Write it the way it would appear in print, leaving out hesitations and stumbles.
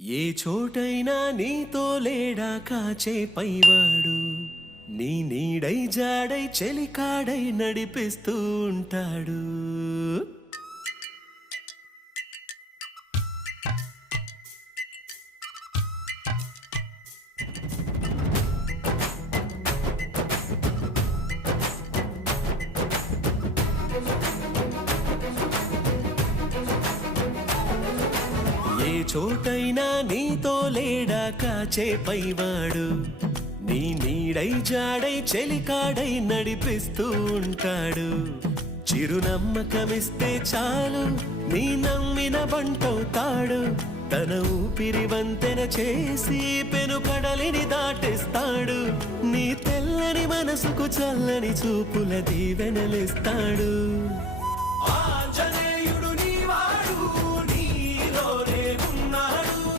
ఏ చోటైనా నీతో లేడా కాచే పైవాడు, నీ నీడై జాడై చెలికాడై నడిపిస్తూ ఉంటాడు. ఏ చోటైనా నీతో లేడా కాచే పైవాడు, నీ నీడై జాడై చెలికాడై నడిపిస్తూ ఉంటాడు. చిరునమ్మకమిస్తే చాలు నీ నమ్మిన బంటవుతాడు. తన ఊపిరి వంతెన చేసి పెను కడలిని దాటేస్తాడు. నీ తెల్లని మనసుకు చల్లని చూపుల దీవెనలిస్తాడు.